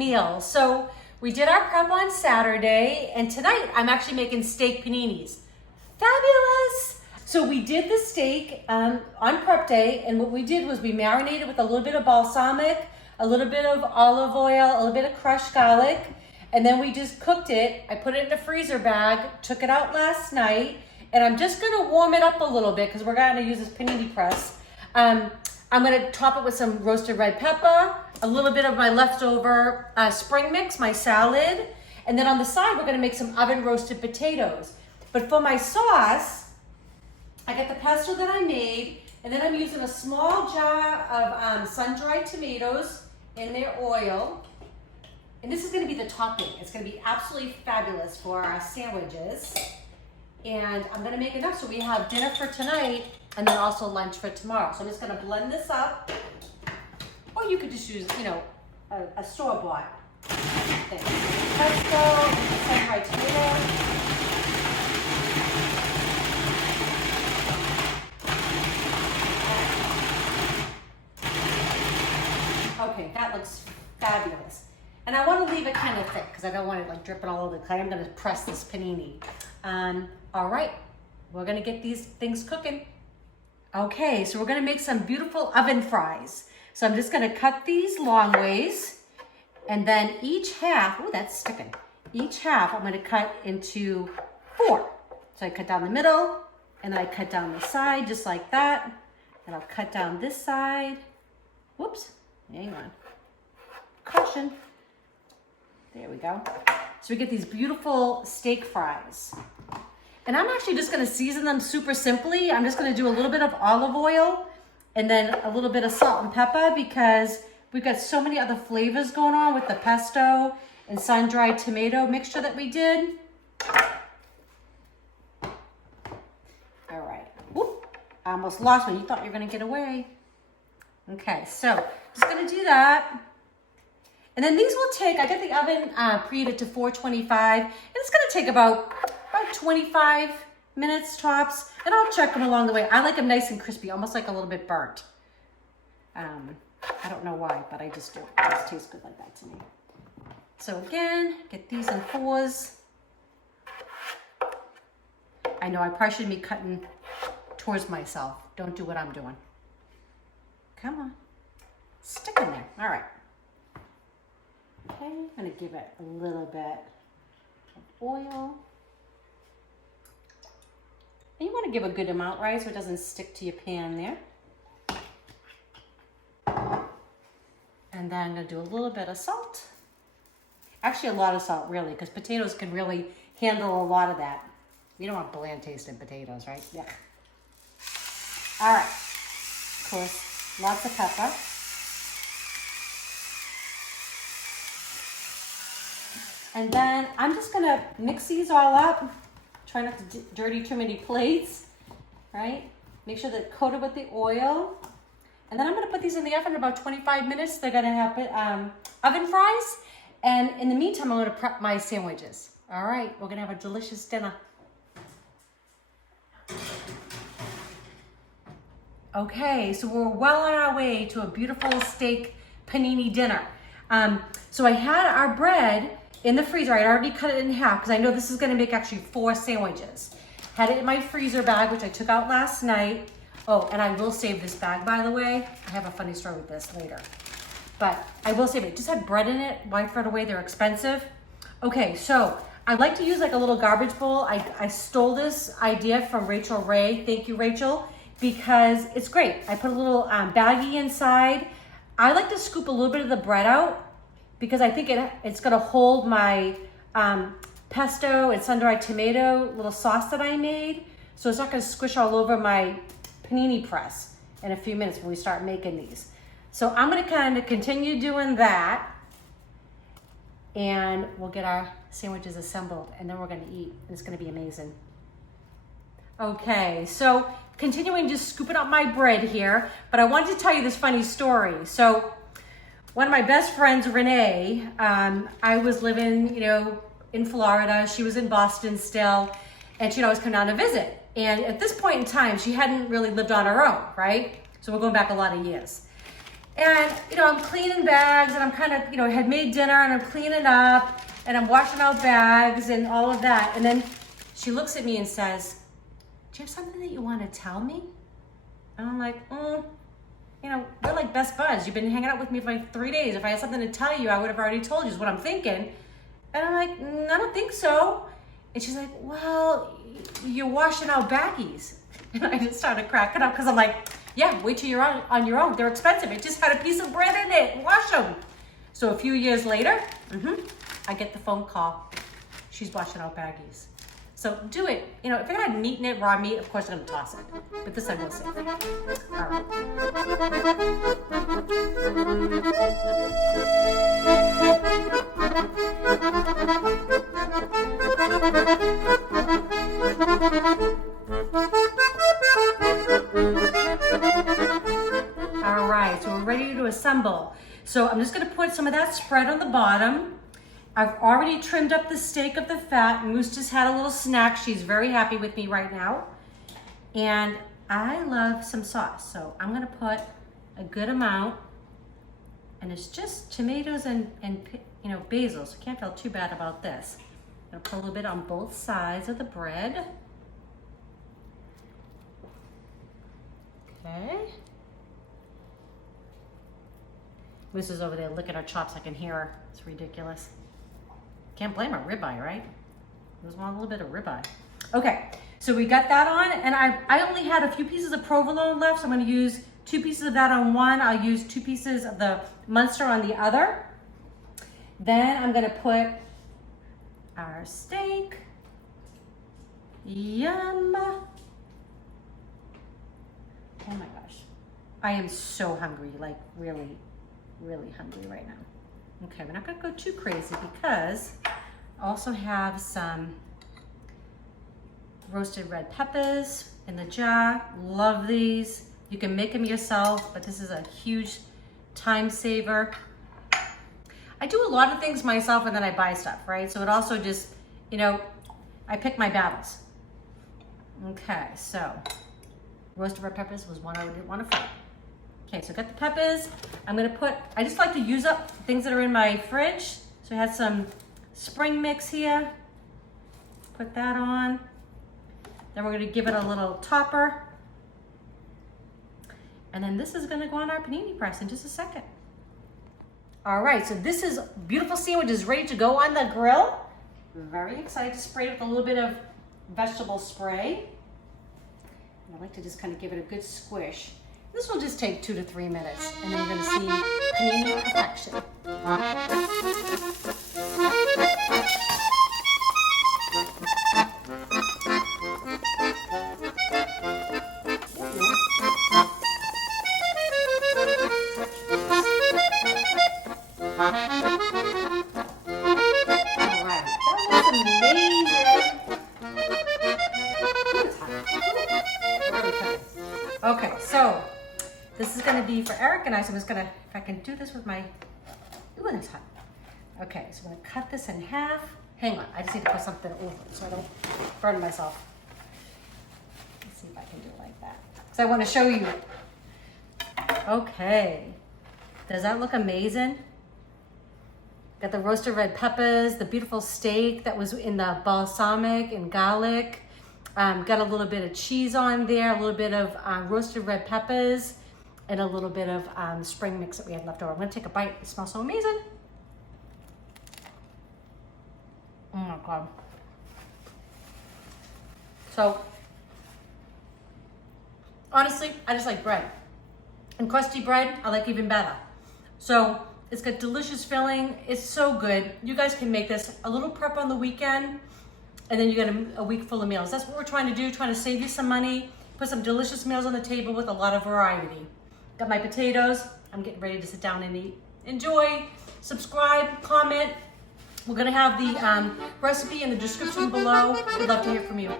meal. So we did our prep on Saturday, and tonight I'm actually making steak paninis. Fabulous! So we did the steak on prep day, and what we did was we marinated with a little bit of balsamic, a little bit of olive oil, a little bit of crushed garlic, and then we just cooked it. I put it in a freezer bag, took it out last night, and I'm just gonna warm it up a little bit because we're gonna use this panini press. I'm gonna top it with some roasted red pepper, a little bit of my leftover spring mix, my salad, and then on the side we're gonna make some oven roasted potatoes. But for my sauce, I got the pesto that I made, and then I'm using a small jar of sun-dried tomatoes in their oil. And this is gonna be the topping. It's gonna be absolutely fabulous for our sandwiches. And I'm gonna make enough so we have dinner for tonight and then also lunch for tomorrow. So I'm just gonna blend this up. Or you could just use, you know, a store-bought thing. Pesto, sun-dried tomato. Okay, that looks fabulous. And I want to leave it kind of thick because I don't want it like dripping all over the clay. I'm going to press this panini. All right, we're going to get these things cooking. Okay, so we're going to make some beautiful oven fries. So I'm just going to cut these long ways, and then each half, oh, that's sticking. Each half I'm going to cut into 4. So I cut down the middle, and then I cut down the side just like that. And I'll cut down this side. Whoops, hang on. Caution. There we go. So we get these beautiful steak fries. And I'm actually just gonna season them super simply. I'm just gonna do a little bit of olive oil and then a little bit of salt and pepper because we've got so many other flavors going on with the pesto and sun-dried tomato mixture that we did. All right. Whoop. I almost lost one. You thought you were gonna get away. Okay, so just gonna do that. And then these will take, I got the oven preheated to 425, and it's gonna take about 25 minutes tops, and I'll check them along the way. I like them nice and crispy, almost like a little bit burnt. I don't know why, but I just do. It just tastes good like that to me. So again, get these in 4s. I know I probably shouldn't be cutting towards myself. Don't do what I'm doing. Come on, stick in there, all right. Okay, I'm gonna give it a little bit of oil. And you wanna give a good amount, right, so it doesn't stick to your pan there. And then I'm gonna do a little bit of salt. Actually, a lot of salt, really, because potatoes can really handle a lot of that. You don't want bland tasting potatoes, right? Yeah. All right, of course, lots of pepper. And then I'm just gonna mix these all up. Try not to dirty too many plates, right? Make sure they're coated with the oil. And then I'm gonna put these in the oven about 25 minutes. They're gonna have oven fries. And in the meantime, I'm gonna prep my sandwiches. All right, we're gonna have a delicious dinner. Okay, so we're well on our way to a beautiful steak panini dinner. So I had our bread in the freezer. I already cut it in half because I know this is gonna make actually 4 sandwiches. Had it in my freezer bag, which I took out last night. Oh, and I will save this bag, by the way. I have a funny story with this later. But I will save it. Just had bread in it. Why throw it away? They're expensive. Okay, so I like to use like a little garbage bowl. I stole this idea from Rachel Ray. Thank you, Rachel, because it's great. I put a little baggie inside. I like to scoop a little bit of the bread out because I think it's gonna hold my pesto and sun-dried tomato little sauce that I made. So it's not gonna squish all over my panini press in a few minutes when we start making these. So I'm gonna kind of continue doing that, and we'll get our sandwiches assembled, and then we're gonna eat. It's gonna be amazing. Okay, so continuing just scooping up my bread here, but I wanted to tell you this funny story. So one of my best friends, Renee, I was living, in Florida. She was in Boston still, and she'd always come down to visit. And at this point in time, she hadn't really lived on her own, right? So we're going back a lot of years. And, you know, I'm cleaning bags and I'm kind of, you know, had made dinner and I'm cleaning up and I'm washing out bags and all of that. And then she looks at me and says, do you have something that you want to tell me? And I'm like, you know, we're like best buds. You've been hanging out with me for like 3 days. If I had something to tell you, I would have already told you is what I'm thinking. And I'm like, I don't think so. And she's like, well, you're washing out baggies. And I just started cracking up because I'm like, yeah, wait till you're on your own. They're expensive. It just had a piece of bread in it. Wash them. So a few years later, I get the phone call. She's washing out baggies. So do it. You know, if it had meat in it, raw meat, of course I'm going to toss it. But this time we'll see. All right. All right, so we're ready to assemble. So I'm just going to put some of that spread on the bottom. I've already trimmed up the steak of the fat. Moose just had a little snack. She's very happy with me right now. And I love some sauce, so I'm gonna put a good amount. And it's just tomatoes and you know, basil, so can't feel too bad about this. I'm gonna put a little bit on both sides of the bread. Okay. Moose is over there licking her chops. I can hear her. It's ridiculous. Can't blame her, ribeye, right? Just want a little bit of ribeye. Okay, so we got that on, and I only had a few pieces of provolone left, so I'm gonna use 2 pieces of that on one. I'll use 2 pieces of the Muenster on the other. Then I'm gonna put our steak. Yum. Oh my gosh. I am so hungry, like really, really hungry right now. Okay, we're not gonna go too crazy because I also have some roasted red peppers in the jar. Love these. You can make them yourself, but this is a huge time saver. I do a lot of things myself and then I buy stuff, right? So it also just, you know, I pick my battles. Okay, so roasted red peppers was one I didn't want to fry. Okay, so I got the peppers. I'm gonna put, I just like to use up things that are in my fridge. So I had some spring mix here. Put that on. Then we're gonna give it a little topper. And then this is gonna go on our panini press in just a second. All right, so this is beautiful sandwich is ready to go on the grill. Very excited to spray it with a little bit of vegetable spray. And I like to just kind of give it a good squish. This will just take 2 to 3 minutes, and then you're gonna see panini perfection. Okay, so this is gonna be for Eric and I, so I'm just gonna, if I can do this with my, ooh, that's hot. Okay, so I'm gonna cut this in half. Hang on, I just need to put something over it so I don't burn myself. Let's see if I can do it like that. Because I wanna show you. Okay, does that look amazing? Got the roasted red peppers, the beautiful steak that was in the balsamic and garlic. Got a little bit of cheese on there, a little bit of roasted red peppers, and a little bit of spring mix that we had left over. I'm gonna take a bite. It smells so amazing. Oh my God. So, honestly, I just like bread. And crusty bread, I like even better. So, it's got delicious filling. It's so good. You guys can make this a little prep on the weekend, and then you get a week full of meals. That's what we're trying to do, trying to save you some money, put some delicious meals on the table with a lot of variety. Got my potatoes. I'm getting ready to sit down and eat. Enjoy, subscribe, comment. We're gonna have the recipe in the description below. We'd love to hear from you.